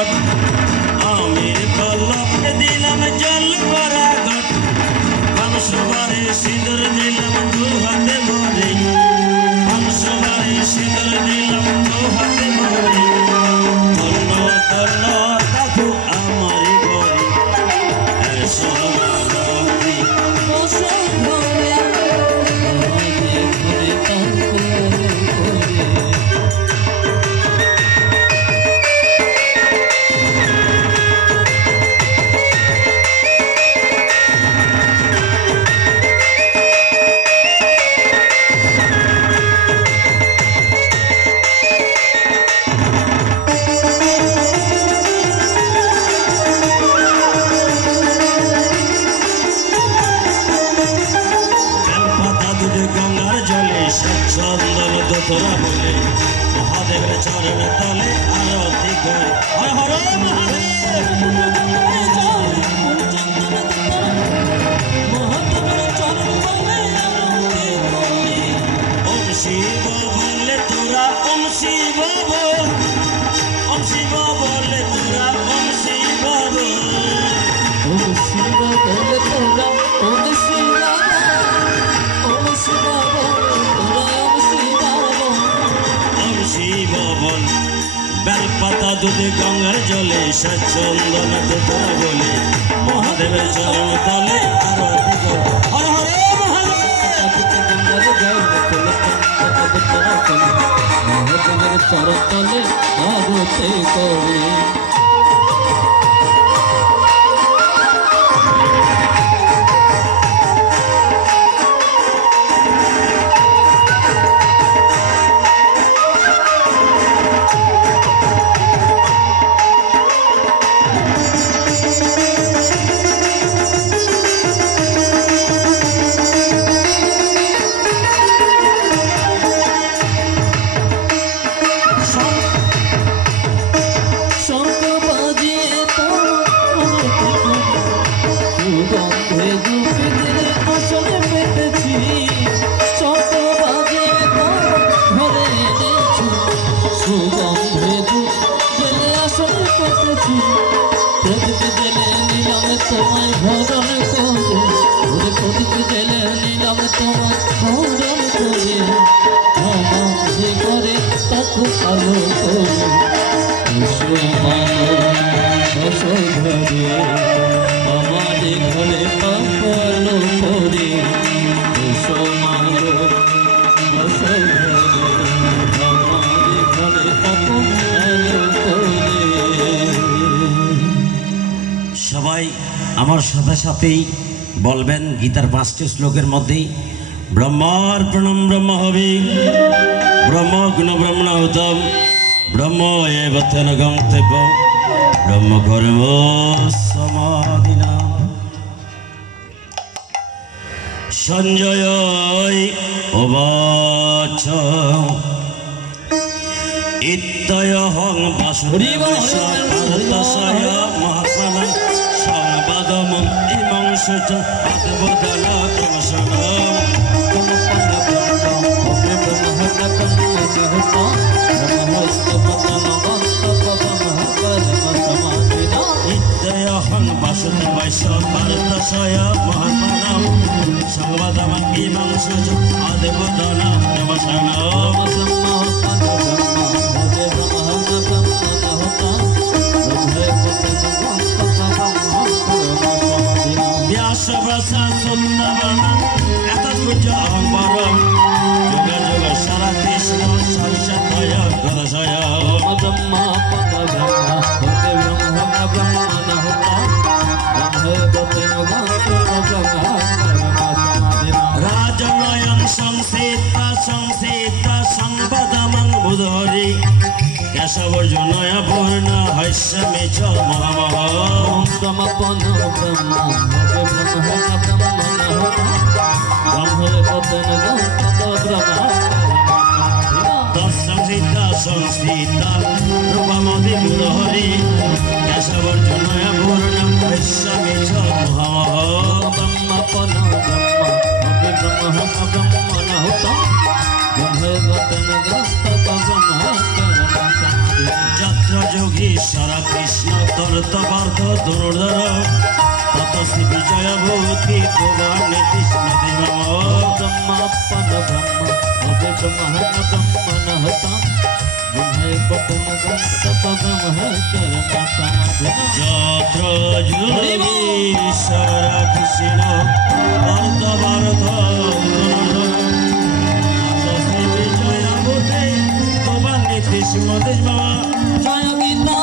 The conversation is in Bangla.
ঘট আমির পল্লবকে দিলাম জল ভরা ঘট হংসবারে সিঁদুর দিলাম দু হাতে ভরে হংসবারে সিঁদুর দিলাম দু হাতে ভরে ধন্য ধন্য রাখো আমার ঘরে এসো মাধবী বসো ঘরে চন্দন দোতরা বলে মহাদেবের চরণ তলে আরতি করে হর হর মহাদেব মহাদেবের চরণ তলে আরতি করে ওম শিব বলে তোরা ওম শিব বল ওম শিব বলে তোরা ওম শিব বল ওম শিব বলে তোরা ওম শিব ওম শিব শিববন বেলপাতা দুধে গঙ্গার জলে সচন্দন দোতরা বলে মহাদেবের চরণ তলে আরতি করে হর হর মহাদেবের চরণ তলে আরতি করে সবাই আমার সাথে সাথেই বলবেন গীতার 5টি শ্লোকের মধ্যেই ব্রহ্মার প্রণম ব্রহ্ম হবে ব্রহ্ম গুণ ব্রহ্মণাহুতম ব্রহ্ম এব তেন গন্তব্য ব্রহ্ম কর্ম সমাধিনা সঞ্জয় উবাচ ইত্যয়হং বাসুদেবায় মহাত্মনা সংবাদমং ইমং সুচ আদবদল তমসনম ইত্যয়হং বাসুদেবায় ভারতশয় মহাত্মনা সংবাদমং ইমং সুচ আদবদল তমসনম ব্যাসব্রসা সুন্দরবন এতদ্ভুজ অহংবরম যোগ যোগ সারা কৃষ্ণ সরস্বতয় গদশয় ব্রহ্মা পদ ব্রহ্মা হতে ব্রহ্ম রাজনয়ং সংসিত সংসিত সংবদমং বুধরি কেশবর্জনয় পূর্ণ হস্যমে চ মহামহ ব্রহ্মপন ব্রহ্মা সংসিত সংসিত রূপমতি বুধরি কেশবর্জনয় পূর্ণ হস্যমে চ মহামহ ব্রহ্মপন ব্রহ্মা যত্র যোগী ঈশ্বর কৃষ্ণ তোর তবার্থ দুর্ধর তত শ্রী বিজয় ভূতি তোমার নীতিশ নদী ব্রহ্মাপন ব্রহ্ম হবে ব্রহ্মণ ব্রহ্মণ হতাম ব্রহ্মে পতন গন্তপগম যত্র যোগী ঈশ্বর কৃষ্ণ তোর তবার্থ শ্রী বিজয় ভূতি তোমার নীতিশ নদী জয় গীতা